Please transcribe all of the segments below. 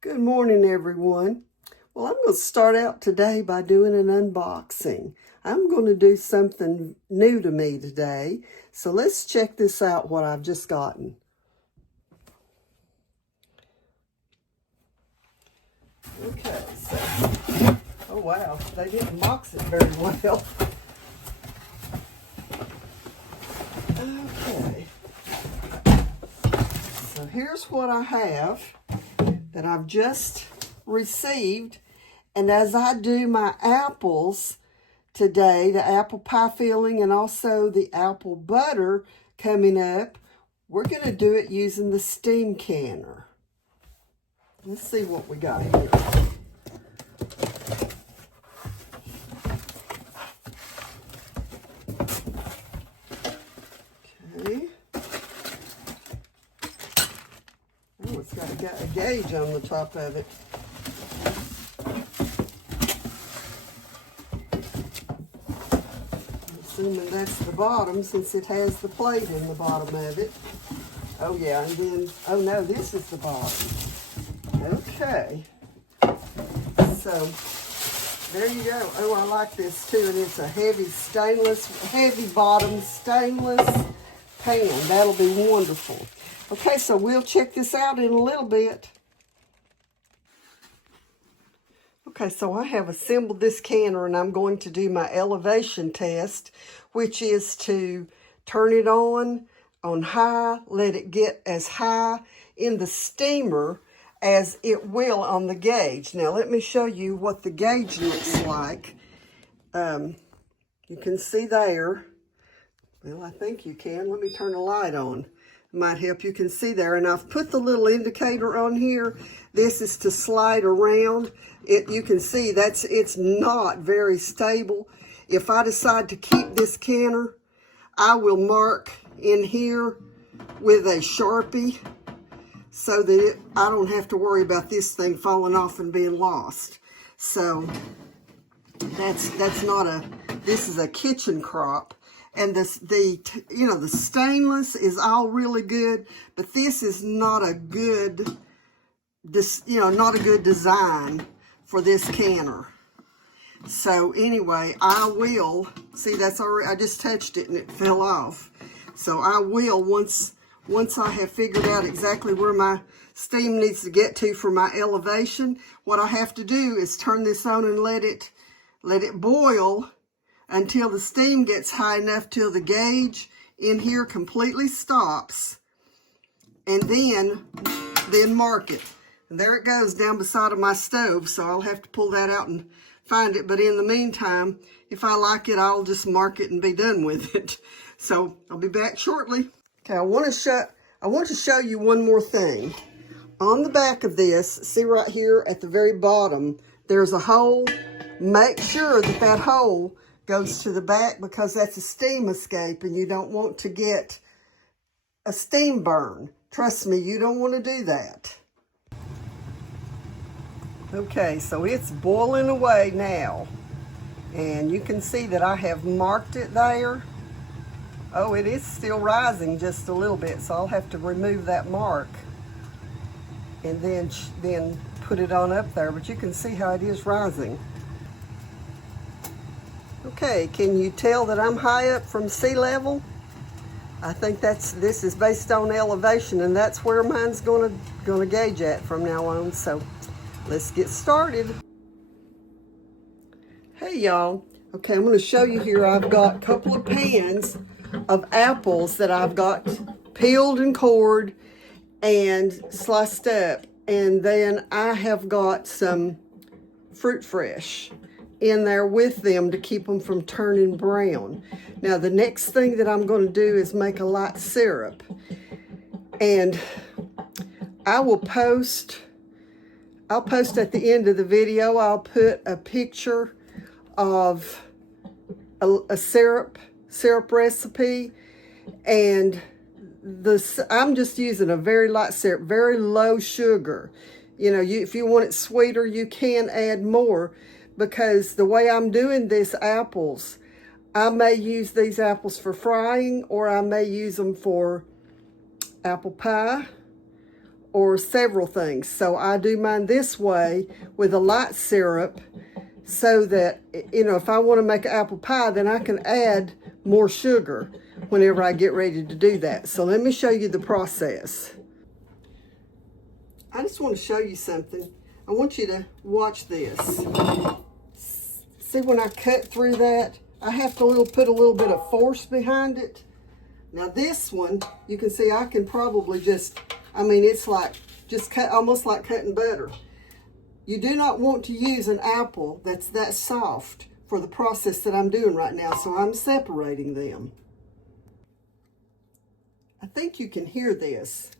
Good morning, everyone. Well, I'm going to start out today by doing an unboxing. I'm going to do something new to me today. So let's check this out, what I've just gotten. Okay, so, oh wow, they didn't box it very well. Okay, so here's what I have that I've just received. And as I do my apples today, the apple pie filling and also the apple butter coming up, we're going to do it using the steam canner. Let's see what we got here. Okay. Oh, it's got a gauge on the top of it. Assuming that's the bottom, since it has the plate in the bottom of it. Oh yeah, and then, oh no, this is the bottom. Okay. So, there you go. Oh, I like this too, and it's a heavy bottom stainless pan. That'll be wonderful. Okay, so we'll check this out in a little bit. Okay, so I have assembled this canner and I'm going to do my elevation test, which is to turn it on high, let it get as high in the steamer as it will on the gauge. Now, let me show you what the gauge looks like. You can see there. Well, I think you can. Let me turn the light on. Might help. You can see there, and I've put the little indicator on here. This is to slide around. You can see it's not very stable. If I decide to keep this canner, I will mark in here with a Sharpie so that I don't have to worry about this thing falling off and being lost. So that's not this is a kitchen crop. And the stainless is all really good, but this is not a good, not a good design for this canner. So anyway, I will, see that's already, I just touched it and it fell off. So I will, once I have figured out exactly where my steam needs to get to for my elevation, what I have to do is turn this on and let it boil until the steam gets high enough till the gauge in here completely stops, and then mark it. And there it goes down beside of my stove, so I'll have to pull that out and find it. But in the meantime, if I like it, I'll just mark it and be done with it. So I'll be back shortly. Okay, I want to show you one more thing. On the back of this, see right here at the very bottom, there's a hole. Make sure that hole goes to the back, because that's a steam escape and you don't want to get a steam burn. Trust me, you don't want to do that. Okay, so it's boiling away now. And you can see that I have marked it there. Oh, it is still rising just a little bit, so I'll have to remove that mark and then put it on up there. But you can see how it is rising. Okay, can you tell that I'm high up from sea level? I think this is based on elevation, and that's where mine's gonna gauge at from now on. So let's get started. Hey y'all. Okay, I'm gonna show you here. I've got a couple of pans of apples that I've got peeled and cored and sliced up, and then I have got some fruit fresh in there with them to keep them from turning brown. Now the next thing that I'm going to do is make a light syrup, and I'll post at the end of the video, I'll put a picture of a syrup recipe, and I'm just using a very light syrup, very low sugar. If you want it sweeter, you can add more. Because the way I'm doing this apples, I may use these apples for frying, or I may use them for apple pie, or several things. So I do mine this way with a light syrup so that, you know, if I want to make an apple pie, then I can add more sugar whenever I get ready to do that. So let me show you the process. I just want to show you something. I want you to watch this. See, when I cut through that, I have to put a little bit of force behind it. Now this one, you can see I can probably just, I mean, it's like just cut, almost like cutting butter. You do not want to use an apple that's that soft for the process that I'm doing right now, so I'm separating them. I think you can hear this.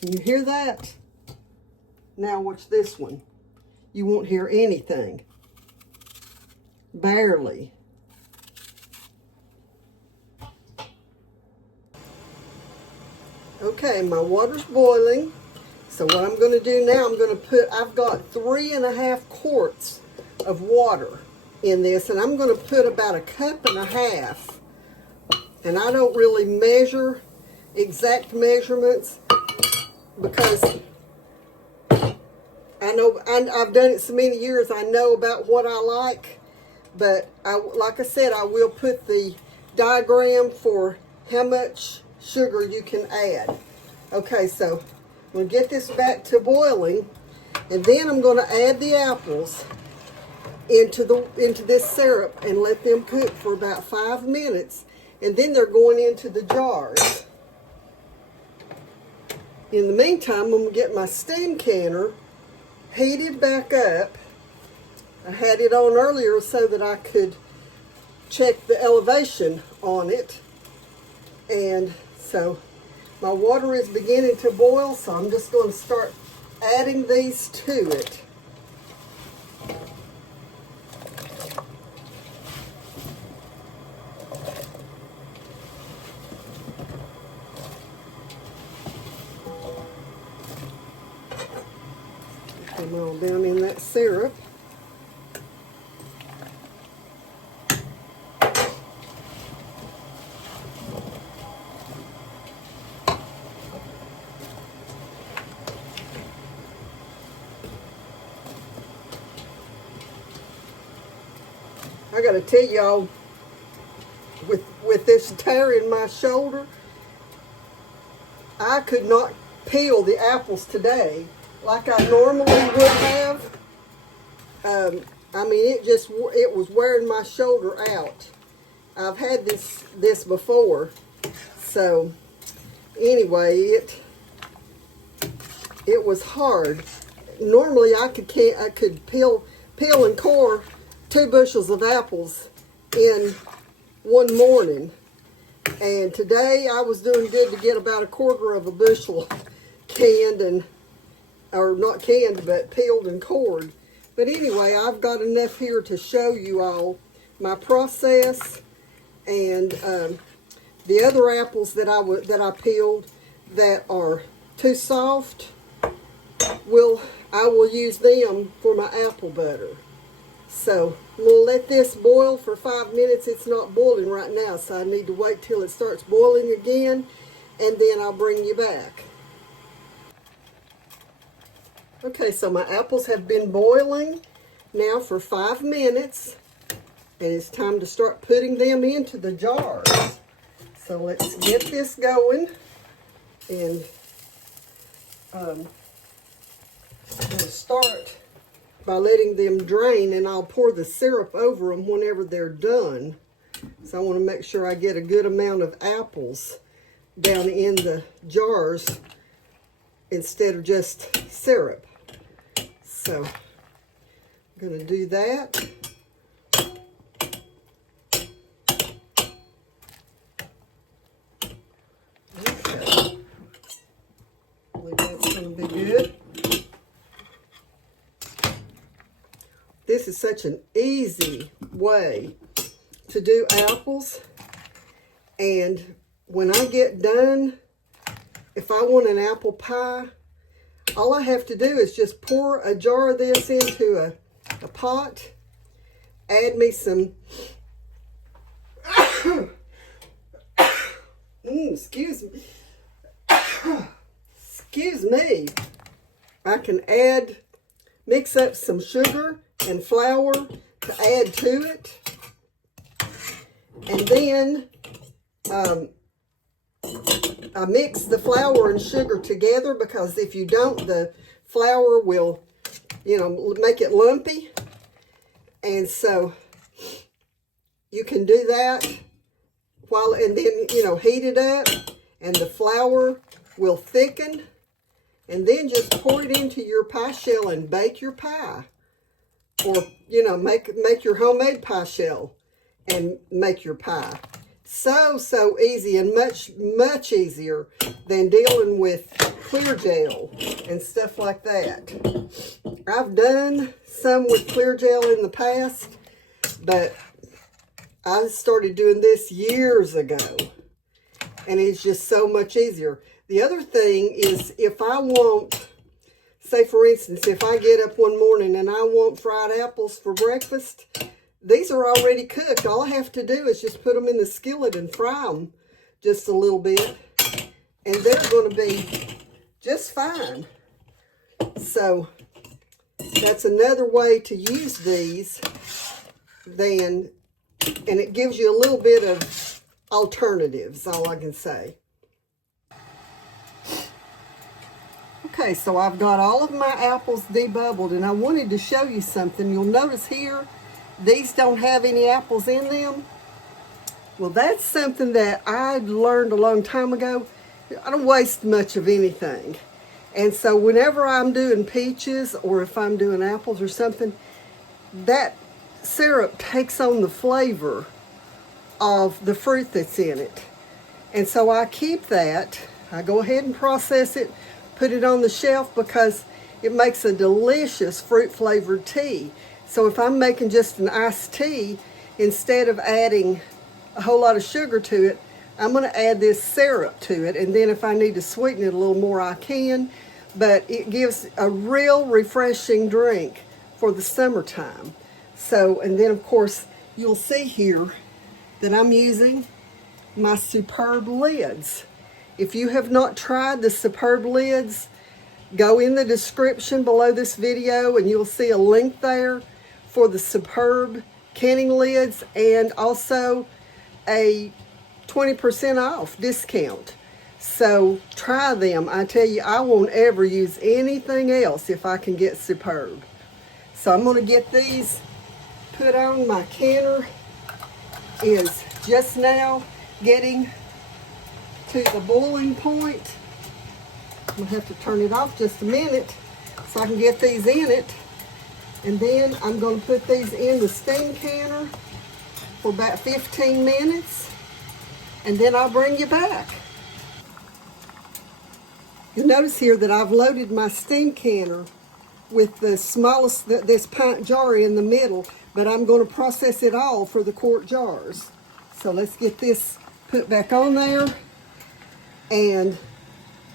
Can you hear that? Now watch this one. You won't hear anything. Barely. Okay, my water's boiling. So what I'm going to do now, I've got 3.5 quarts of water in this, and I'm going to put about 1.5 cups. And I don't really measure exact measurements because I've done it so many years, I know about what I like. But like I said, I will put the diagram for how much sugar you can add. Okay, so I'm going to get this back to boiling, and then I'm going to add the apples into this syrup and let them cook for about 5 minutes, and then they're going into the jars. In the meantime, I'm going to get my steam canner heated back up. I had it on earlier so that I could check the elevation on it. And so my water is beginning to boil, so I'm just going to start adding these to it. Put them all down in that syrup. I got to tell y'all, with this tear in my shoulder, I could not peel the apples today like I normally would have. I mean, it was wearing my shoulder out. I've had this before, so anyway, it was hard. Normally, I could peel and core 2 bushels of apples in one morning, and today I was doing good to get about 1/4 bushel canned, or not canned, but peeled and cored. But anyway, I've got enough here to show you all my process, and the other apples that I peeled that are too soft, I will use them for my apple butter. So we'll let this boil for 5 minutes. It's not boiling right now, so I need to wait till it starts boiling again, and then I'll bring you back. Okay, so my apples have been boiling now for 5 minutes, and it's time to start putting them into the jars. So let's get this going, and I'm going to start by letting them drain, and I'll pour the syrup over them whenever they're done. So I want to make sure I get a good amount of apples down in the jars instead of just syrup. So I'm going to do that. Okay. I believe that's going to be good. This is such an easy way to do apples, and when I get done, if I want an apple pie, all I have to do is just pour a jar of this into a pot, add me some, excuse me, excuse me, I can mix up some sugar and flour to add to it. And then I mix the flour and sugar together, because if you don't, the flour will, make it lumpy. And so you can do that and then, heat it up, and the flour will thicken. And then just pour it into your pie shell and bake your pie. Or, make your homemade pie shell and make your pie. So easy, and much easier than dealing with clear gel and stuff like that. I've done some with clear gel in the past, but I started doing this years ago, and it's just so much easier. The other thing is, if I want, say for instance, if I get up one morning and I want fried apples for breakfast, these are already cooked. All I have to do is just put them in the skillet and fry them just a little bit, and they're going to be just fine. So that's another way to use these, and it gives you a little bit of alternatives, all I can say. Okay, so I've got all of my apples debubbled, and I wanted to show you something. You'll notice here, these don't have any apples in them. Well, that's something that I learned a long time ago. I don't waste much of anything. And so whenever I'm doing peaches, or if I'm doing apples or something, that syrup takes on the flavor of the fruit that's in it. And so I keep that. I go ahead and process it, put it on the shelf, because it makes a delicious fruit flavored tea. So if I'm making just an iced tea, instead of adding a whole lot of sugar to it, I'm going to add this syrup to it. And then if I need to sweeten it a little more, I can. But it gives a real refreshing drink for the summertime. So, and then of course, you'll see here that I'm using my Superb lids. If you have not tried the Superb lids, go in the description below this video and you'll see a link there for the Superb canning lids, and also a 20% off discount. So try them. I tell you, I won't ever use anything else if I can get Superb. So I'm going to get these put on. My canner is just now getting to the boiling point. I'm going to have to turn it off just a minute so I can get these in it. And then I'm going to put these in the steam canner for about 15 minutes. And then I'll bring you back. You'll notice here that I've loaded my steam canner with the smallest, this pint jar in the middle, but I'm going to process it all for the quart jars. So let's get this put back on there and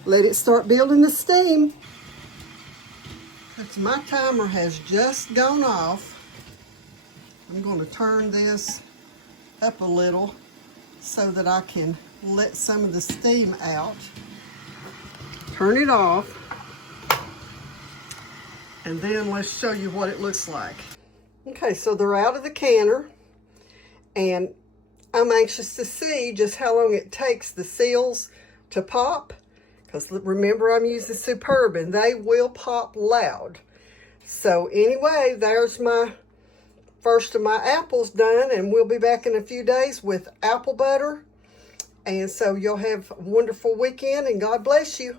let it start building the steam. Since my timer has just gone off, I'm going to turn this up a little so that I can let some of the steam out. Turn it off, and then let's show you what it looks like. Okay, so they're out of the canner, and I'm anxious to see just how long it takes the seals to pop, because remember, I'm using Superb, and they will pop loud. So anyway, there's my first of my apples done, and we'll be back in a few days with apple butter. And so you'll have a wonderful weekend, and God bless you.